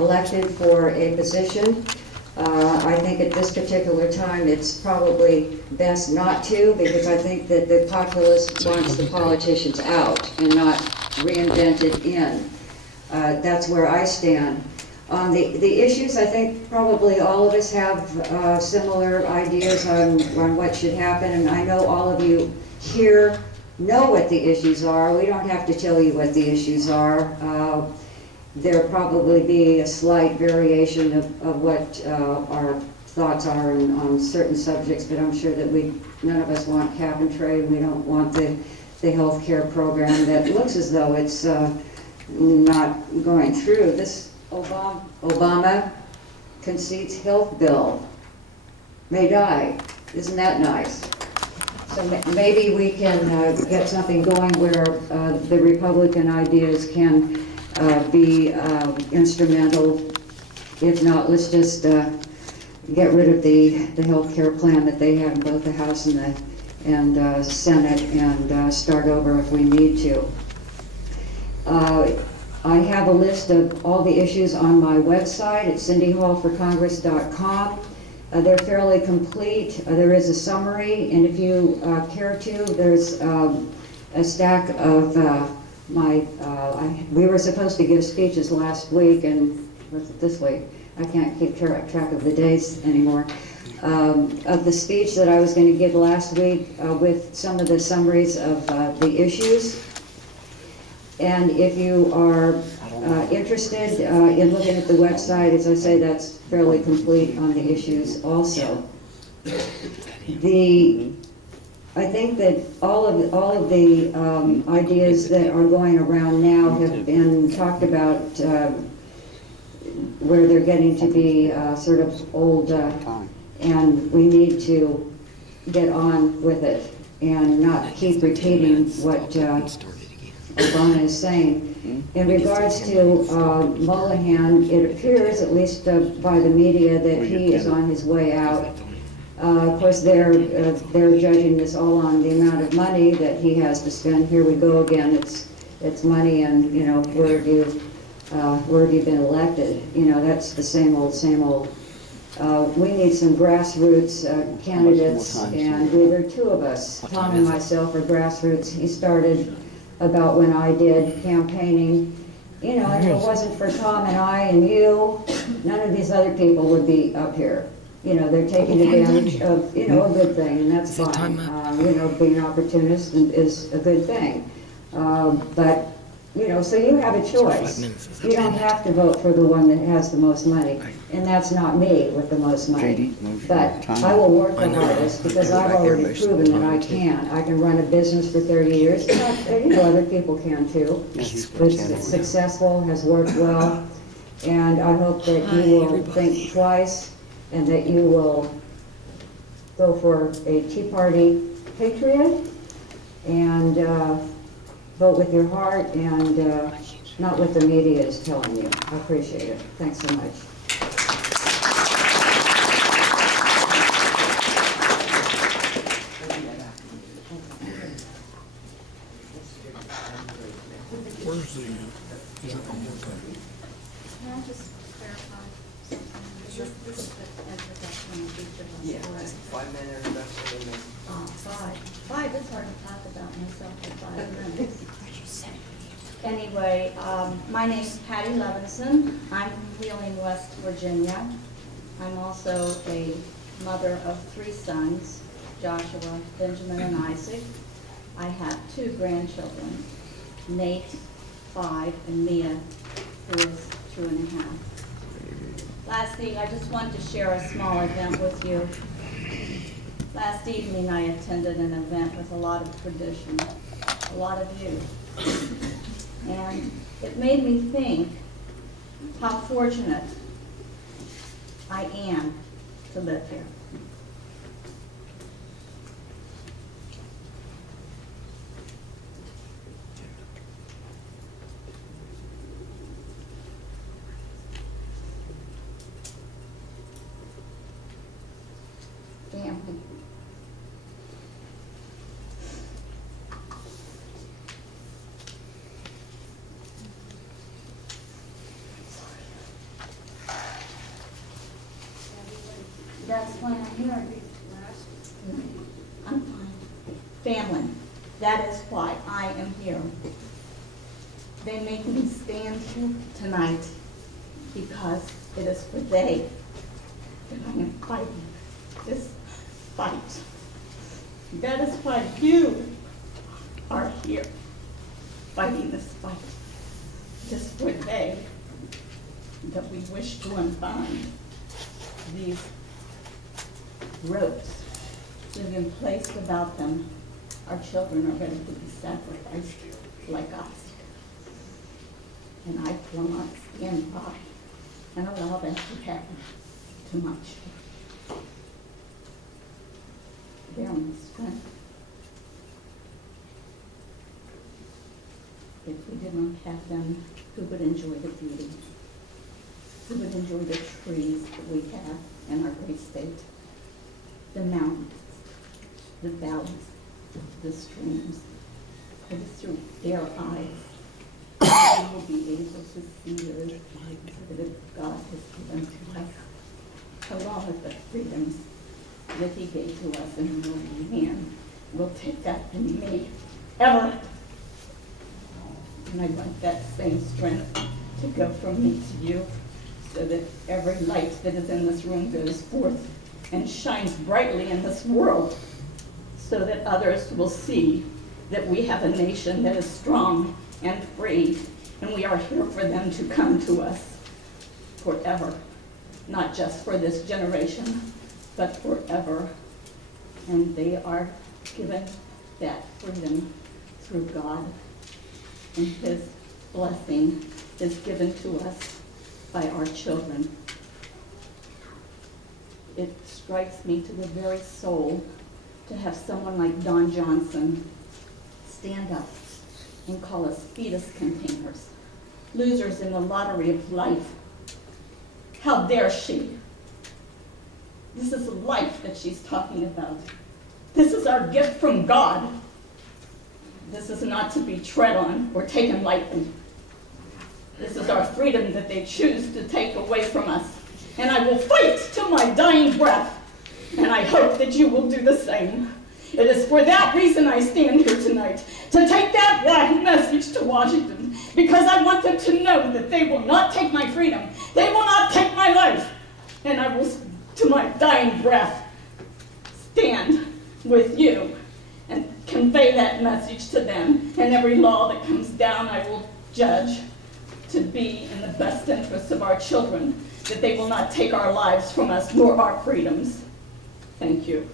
elected for a position. I think at this particular time, it's probably best not to, because I think that the populace wants the politicians out and not reinvented in. That's where I stand. On the issues, I think probably all of us have similar ideas on what should happen, and I know all of you here know what the issues are. We don't have to tell you what the issues are. There'll probably be a slight variation of what our thoughts are on certain subjects, but I'm sure that none of us want cap and trade. We don't want the health care program that looks as though it's not going through. This Obama concedes health bill may die. Isn't that nice? So maybe we can get something going where the Republican ideas can be instrumental. If not, let's just get rid of the health care plan that they have in both the House and the Senate and start over if we need to. I have a list of all the issues on my website at cindyhallforcongress.com. They're fairly complete. There is a summary, and if you care to, there's a stack of we were supposed to give speeches last week, and what's it this week? I can't keep track of the days anymore. Of the speech that I was going to give last week with some of the summaries of the issues. And if you are interested in looking at the website, as I say, that's fairly complete on the issues also. I think that all of the ideas that are going around now have been talked about where they're getting to be sort of old, and we need to get on with it and not keep repeating what Obama is saying. In regards to Mullihan, it appears, at least by the media, that he is on his way out. Of course, they're judging this all on the amount of money that he has to spend. Here we go again. It's money, and you know, where have you been elected? You know, that's the same old, same old. We need some grassroots candidates, and there are two of us. Tom and myself are grassroots. He started about when I did campaigning. You know, if it wasn't for Tom and I and you, none of these other people would be up here. You know, they're taking advantage of, you know, a good thing, and that's fine. You know, being an opportunist is a good thing. But, you know, so you have a choice. You don't have to vote for the one that has the most money, and that's not me with the most money. But I will work the hardest because I've already proven that I can. I can run a business for 30 years. You know, other people can too. It's successful, has worked well, and I hope that you will think twice and that you will go for a Tea Party patriot and vote with your heart and not what the media is telling you. I appreciate it. Thanks so much. Where's the, is it on your card? Can I just clarify something? This is the introduction of each of us. Yeah, correct? just 5-minute introduction and then. Five, it's hard to talk about myself for 5 minutes. Anyway, my name's Patty Levinson. I'm from Wheeling, West Virginia. I'm also a mother of 3 sons, Joshua, Benjamin, and Isaac. I have 2 grandchildren, Nate, 5, and Mia, who is 2.5. Last evening, I just wanted to share a small event with you. Last evening, I attended an event with a lot of tradition, a lot of youth. And it made me think how fortunate I am to live here. Family. why I'm here. I'm fine. Family, that is why I am here. They make me stand here tonight because it is for they that I am fighting this fight. That is why you are here fighting this fight. It is for they that we wish to unbind these ropes that have been placed about them. Our children are ready to be sacrificed like us. And I will not stand by and allow that to happen to my children. They are my strength. If we did not have them, who would enjoy the beauty? Who would enjoy the trees that we have in our great state? The mountains, the valleys, the streams. It is through their eyes that we will be able to see the light that God has given to us, along with the freedoms that He gave to us, and no man will take that from me, ever. And I want that same strength to go from me to you, so that every light that is in this room goes forth and shines brightly in this world, so that others will see that we have a nation that is strong and free, and we are here for them to come to us forever, not just for this generation, but forever. And they are given that freedom through God, and His blessing is given to us by our children. It strikes me to the very soul to have someone like Don Johnson stand up and call us fetus containers, losers in the lottery of life. How dare she? This is life that she's talking about. This is our gift from God. This is not to be tread on or taken lightly. This is our freedom that they choose to take away from us. And I will fight till my dying breath. And I hope that you will do the same. It is for that reason I stand here tonight, to take that message to Washington, because I want them to know that they will not take my freedom. They will not take my life. And I will, to my dying breath, stand with you and convey that message to them. And every law that comes down, I will judge to be in the best interests of our children, that they will not take our lives from us, nor our freedoms. Thank you.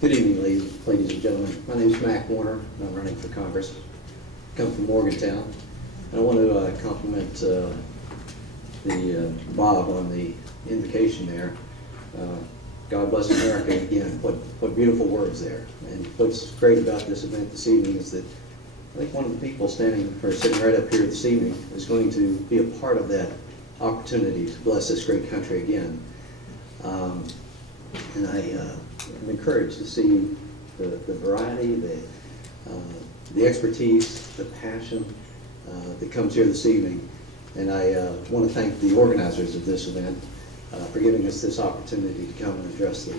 Good evening, ladies and gentlemen. My name is Mac Warner, and I'm running for Congress. I come from Morgantown. And I want to compliment Bob on the invocation there. God bless America again. What beautiful words there. And what's great about this event this evening is that I think one of the people sitting right up here this evening is going to be a part of that opportunity to bless this great country again. And I'm encouraged to see the variety, the expertise, the passion that comes here this evening. And I want to thank the organizers of this event for giving us this opportunity to come and address the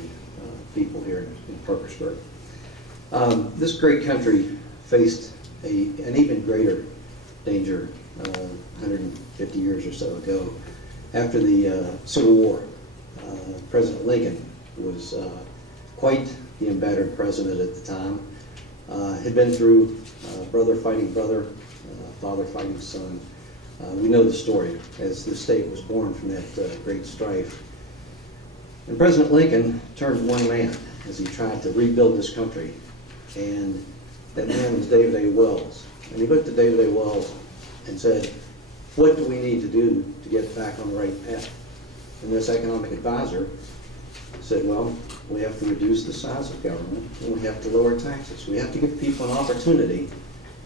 people here in Parkersburg. This great country faced an even greater danger 150 years or so ago. After the Civil War, President Lincoln was quite the embittered president at the time. Had been through brother fighting brother, father fighting son. We know the story as the state was born from that great strife. And President Lincoln turned one man as he tried to rebuild this country. And that man was David A. Wells. And he looked at David A. Wells and said, what do we need to do to get back on the right path? And this economic advisor said, well, we have to reduce the size of government, and we have to lower taxes. We have to give people an opportunity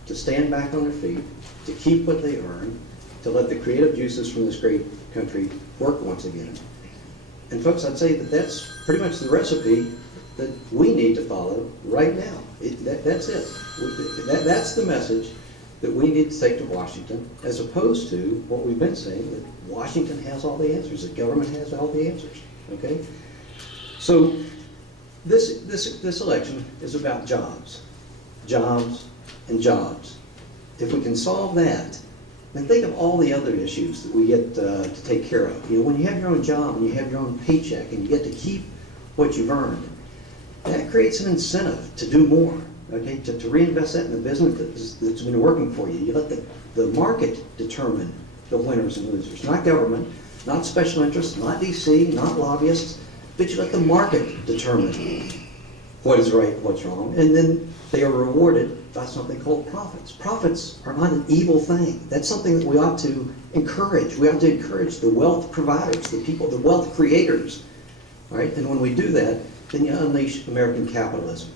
to stand back on their feet, to keep what they earn, to let the creative juices from this great country work once again. And folks, I'd say that that's pretty much the recipe that we need to follow right now. That's it. That's the message that we need to take to Washington, as opposed to what we've been saying, that Washington has all the answers, the government has all the answers, okay? So this election is about jobs, jobs, and jobs. If we can solve that, then think of all the other issues that we get to take care of. You know, when you have your own job and you have your own paycheck and you get to keep what you've earned, that creates an incentive to do more, okay, to reinvest that in the business that's been working for you. You let the market determine the winners and losers, not government, not special interests, not DC, not lobbyists, but you let the market determine what is right and what's wrong, and then they are rewarded by something called profits. Profits are not an evil thing. That's something that we ought to encourage. We ought to encourage the wealth providers, the people, the wealth creators, right? And when we do that, then you unleash American capitalism,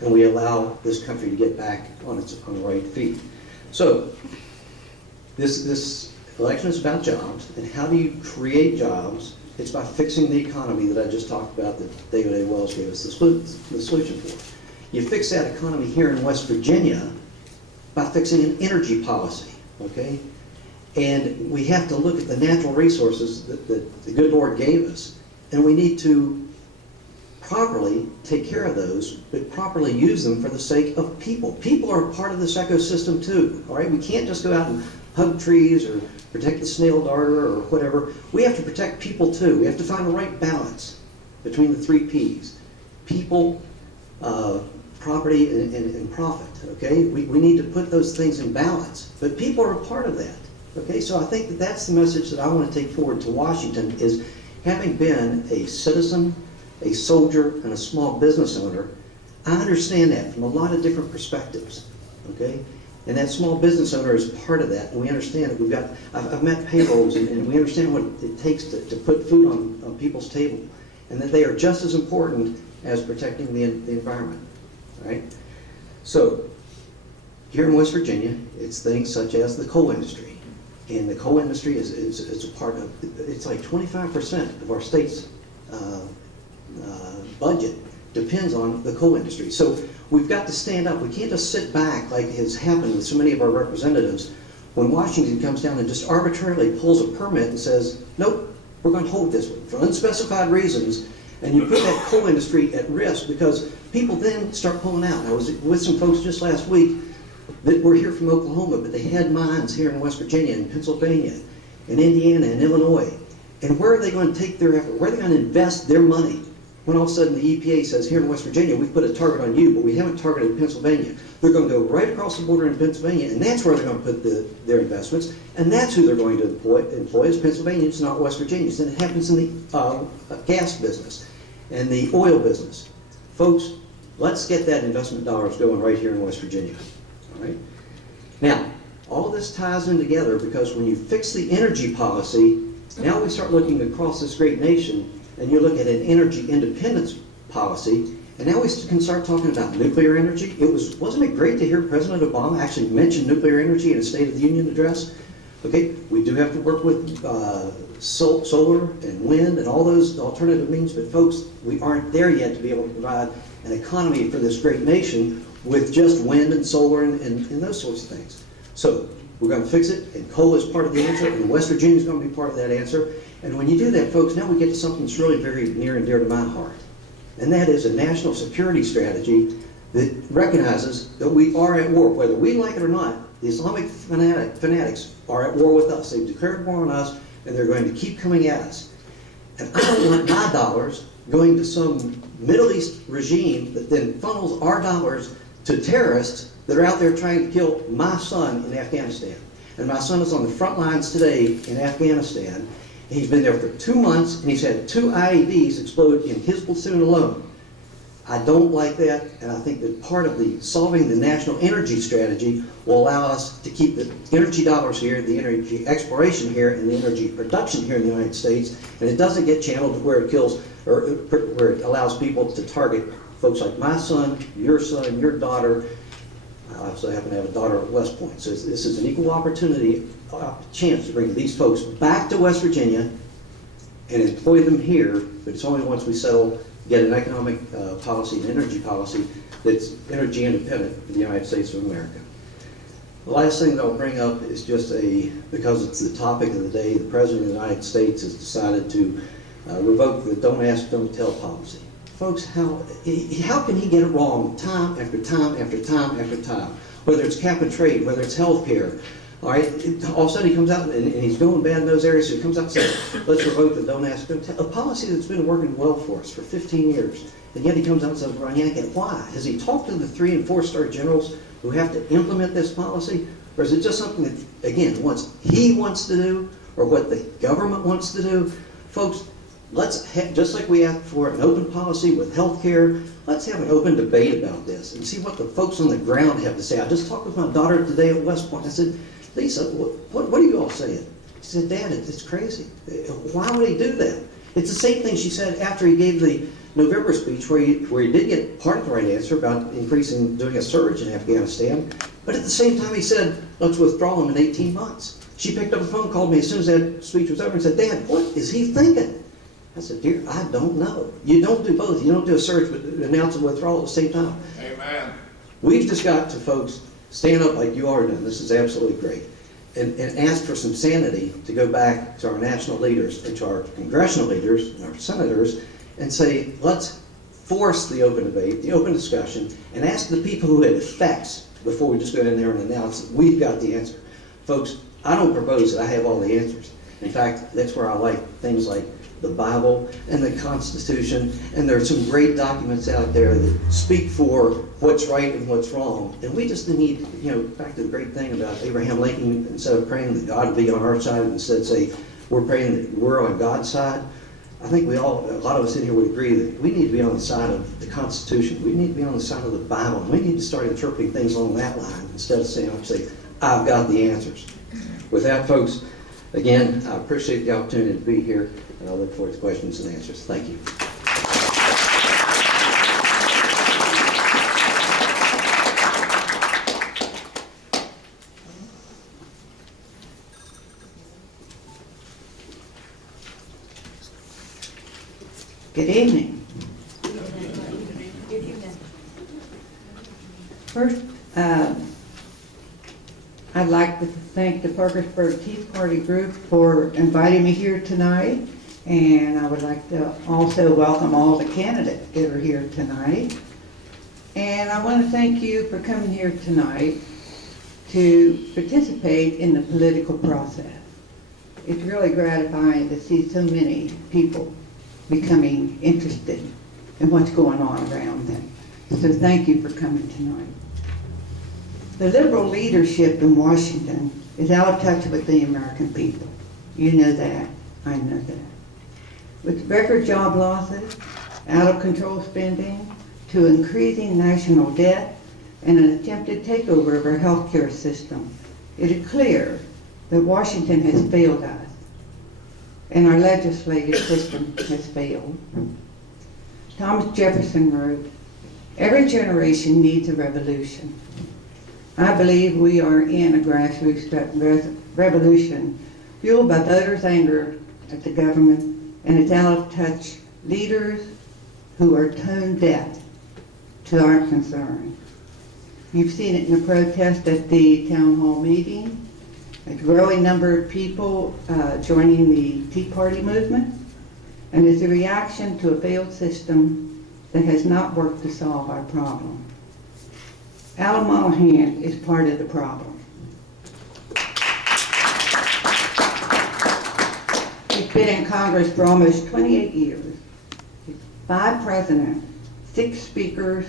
and we allow this country to get back on the right feet. So this election is about jobs, and how do you create jobs? It's by fixing the economy that I just talked about, that David A. Wells gave us the solution for. You fix that economy here in West Virginia by fixing an energy policy, okay? And we have to look at the natural resources that the good Lord gave us, and we need to properly take care of those, but properly use them for the sake of people. People are part of this ecosystem too, all right? We can't just go out and hug trees or protect the snail darter or whatever. We have to protect people too. We have to find the right balance between the 3 Ps. People, property, and profit, okay? We need to put those things in balance, but people are a part of that, okay? So I think that that's the message that I want to take forward to Washington, is having been a citizen, a soldier, and a small business owner, I understand that from a lot of different perspectives, okay? And that small business owner is part of that, and we understand that I've met payrolls, and we understand what it takes to put food on people's table, and that they are just as important as protecting the environment, right? So, here in West Virginia, it's things such as the coal industry, and the coal industry is a part of, it's like 25% of our state's budget depends on the coal industry. So we've got to stand up. We can't just sit back like has happened with so many of our representatives when Washington comes down and just arbitrarily pulls a permit and says, nope, we're going to hold this one for unspecified reasons, and you put that coal industry at risk because people then start pulling out. I was with some folks just last week that were here from Oklahoma, but they had mines here in West Virginia and Pennsylvania and Indiana and Illinois. And where are they going to take their effort? Where are they going to invest their money? When all of a sudden the EPA says, here in West Virginia, we've put a target on you, but we haven't targeted Pennsylvania. They're going to go right across the border in Pennsylvania, and that's where they're going to put their investments, and that's who they're going to employ is Pennsylvania. It's not West Virginia. And it happens in the gas business and the oil business. Folks, let's get that investment dollars going right here in West Virginia. All right? Now, all this ties in together because when you fix the energy policy, now we start looking across this great nation, and you look at an energy independence policy, and now we can start talking about nuclear energy. Wasn't it great to hear President Obama actually mention nuclear energy in a State of the Union address? Okay, we do have to work with solar and wind and all those alternative means, but folks, we aren't there yet to be able to provide an economy for this great nation with just wind and solar and those sorts of things. So we're going to fix it, and coal is part of the answer, and West Virginia is going to be part of that answer. And when you do that, folks, now we get to something that's really very near and dear to my heart. And that is a national security strategy that recognizes that we are at war. Whether we like it or not, the Islamic fanatics are at war with us. They've declared war on us, and they're going to keep coming at us. And I don't want my dollars going to some Middle East regime that then funnels our dollars to terrorists that are out there trying to kill my son in Afghanistan. And my son is on the front lines today in Afghanistan. He's been there for 2 months, and he's had 2 IEDs explode in his platoon alone. I don't like that, and I think that part of solving the national energy strategy will allow us to keep the energy dollars here, the energy exploration here, and the energy production here in the United States, and it doesn't get channeled to where it kills, or where it allows people to target folks like my son, your daughter, I also happen to have a daughter at West Point. So this is an equal opportunity chance to bring these folks back to West Virginia and employ them here, but it's only once we settle, get an economic policy, an energy policy that's energy independent for the United States of America. The last thing that I'll bring up is just because it's the topic of the day, the President of the United States has decided to revoke the don't ask, don't tell policy. Folks, how can he get it wrong time after time after time after time? Whether it's cap and trade, whether it's health care, all right? All of a sudden he comes out and he's going bad in those areas, so he comes out and says, let's revoke the don't ask, don't tell, a policy that's been working well for us for 15 years. And yet he comes out and says, Ron Yankin, why? Has he talked to the 3- and 4-star generals who have to implement this policy? Or is it just something that, again, he wants to do, or what the government wants to do? Folks, let's just like we have for an open policy with health care, let's have an open debate about this and see what the folks on the ground have to say. I just talked with my daughter today at West Point. I said, Lisa, what are you all saying? She said, Dad, it's crazy. Why would he do that? It's the same thing she said after he gave the November speech where he did get part of the right answer about doing a surge in Afghanistan, but at the same time he said, let's withdraw them in 18 months. She picked up the phone, called me as soon as that speech was over and said, Dad, what is he thinking? I said, dear, I don't know. You don't do both. You don't do a surge but announce a withdrawal at the same time. Amen. We've just got to, folks, stand up like you are doing. This is absolutely great. And ask for some sanity to go back to our national leaders and to our congressional leaders and our senators and say, let's force the open debate, the open discussion, and ask the people who it affects before we just go in there and announce that we've got the answer. Folks, I don't propose that I have all the answers. In fact, that's where I like things like the Bible and the Constitution, and there are some great documents out there that speak for what's right and what's wrong. And we just need, back to the great thing about Abraham Lincoln, instead of praying that God would be on our side, instead say, we're praying that we're on God's side. I think a lot of us in here would agree that we need to be on the side of the Constitution. We need to be on the side of the Bible. And we need to start interpreting things along that line instead of saying, I've got the answers. With that, folks, again, I appreciate the opportunity to be here, and I look forward to questions and answers. Thank you. Good evening. First, I'd like to thank the Parkersburg Tea Party group for inviting me here tonight, and I would like to also welcome all the candidates that are here tonight. And I want to thank you for coming here tonight to participate in the political process. It's really gratifying to see so many people becoming interested in what's going on around them. So thank you for coming tonight. The liberal leadership in Washington is out of touch with the American people. You know that. I know that. With record job losses, out of control spending, to increasing national debt, and an attempted takeover of our healthcare system, it is clear that Washington has failed us, and our legislative system has failed. Thomas Jefferson wrote, "Every generation needs a revolution." I believe we are in a grassroots revolution fueled by voters' anger at the government and its out-of-touch leaders who are tone deaf to our concern. You've seen it in the protest at the town hall meeting, a growing number of people joining the Tea Party movement, and as a reaction to a failed system that has not worked to solve our problem. Al Monahan is part of the problem. He's been in Congress for almost 28 years. 5 presidents, 6 speakers,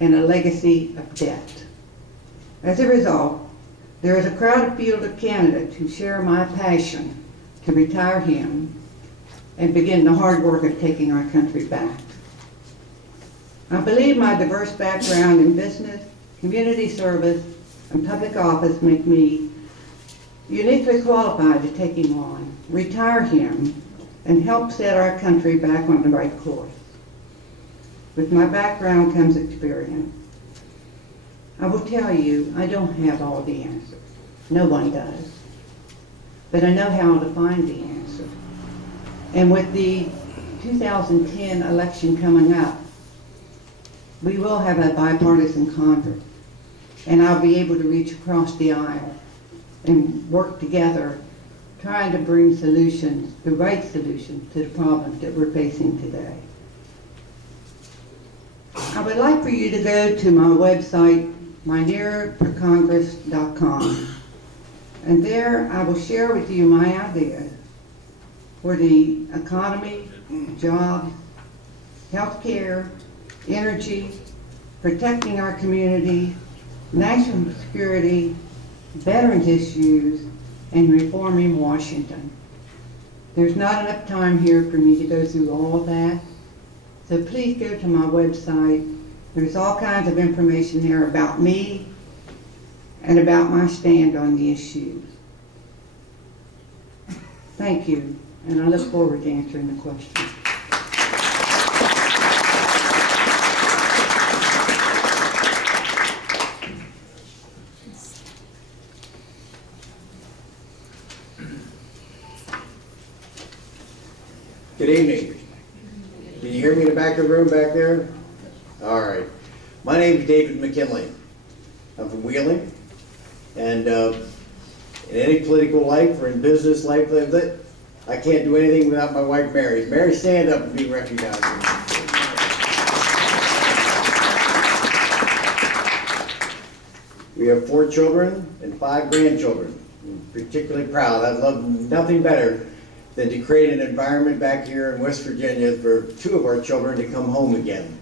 and a legacy of debt. As a result, there is a crowded field of candidates who share my passion to retire him and begin the hard work of taking our country back. I believe my diverse background in business, community service, and public office make me uniquely qualified to take him on, retire him, and help set our country back on the right course. With my background comes experience. I will tell you, I don't have all the answers. No one does. But I know how to find the answer. And with the 2010 election coming up, we will have a bipartisan Congress. And I'll be able to reach across the aisle and work together, trying to bring solutions, the right solutions to the problems that we're facing today. I would like for you to go to my website, mynearforcongress.com. And there I will share with you my ideas for the economy, jobs, healthcare, energy, protecting our community, national security, veterans issues, and reforming Washington. There's not enough time here for me to go through all of that, so please go to my website. There's all kinds of information there about me and about my stand on the issues. Thank you, and I look forward to answering the questions. Good evening. Can you hear me in the back of the room back there? All right. My name is David McKinley. I'm from Wheeling. And in any political life or in business life, I can't do anything without my wife, Mary. Mary, stand up and be recognized. We have 4 children and 5 grandchildren. I'm particularly proud. I'd love nothing better than to create an environment back here in West Virginia for 2 of our children to come home again.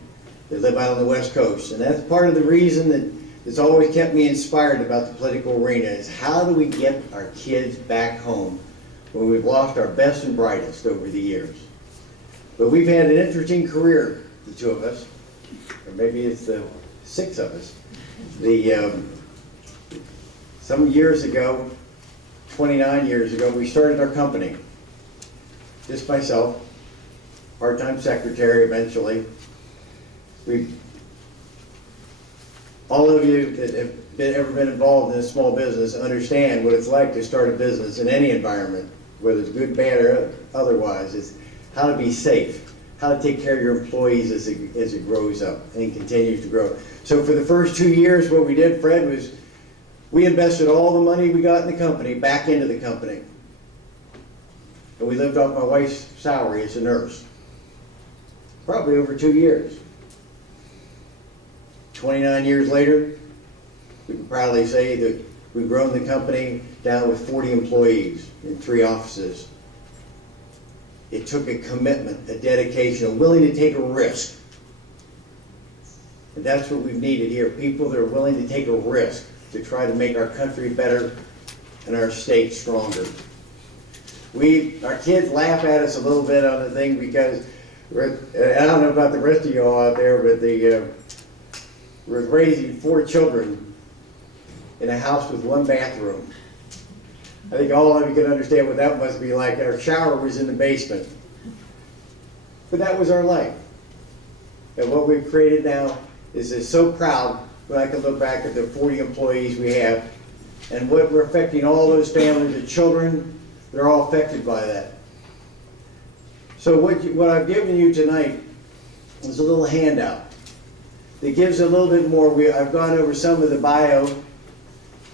They live out on the West Coast. And that's part of the reason that it's always kept me inspired about the political arena, is how do we get our kids back home when we've lost our best and brightest over the years. But we've had an interesting career, the 2 of us, or maybe it's the 6 of us. Some years ago, 29 years ago, we started our company. Just myself, part-time secretary eventually. All of you that have ever been involved in a small business understand what it's like to start a business in any environment, whether it's good, bad, or otherwise. It's how to be safe, how to take care of your employees as it grows up and continues to grow. So for the first 2 years, what we did, Fred, was we invested all the money we got in the company back into the company. And we lived off my wife's salary as a nurse. Probably over 2 years. 29 years later, we can proudly say that we've grown the company down with 40 employees in 3 offices. It took a commitment, a dedication, a willing to take a risk. And that's what we've needed here, people that are willing to take a risk to try to make our country better and our state stronger. Our kids laugh at us a little bit on the thing because, I don't know about the rest of y'all out there, but we're raising 4 children in a house with 1 bathroom. I think all of you can understand what that must be like. Our shower was in the basement. But that was our life. And what we've created now is so proud when I can look back at the 40 employees we have and what we're affecting all those families, the children, they're all affected by that. So what I've given you tonight is a little handout that gives a little bit more. I've gone over some of the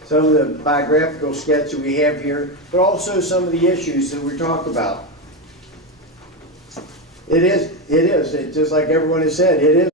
some of the biographical sketch that we have here, but also some of the issues that we talked about. It is, just like everyone has said, it is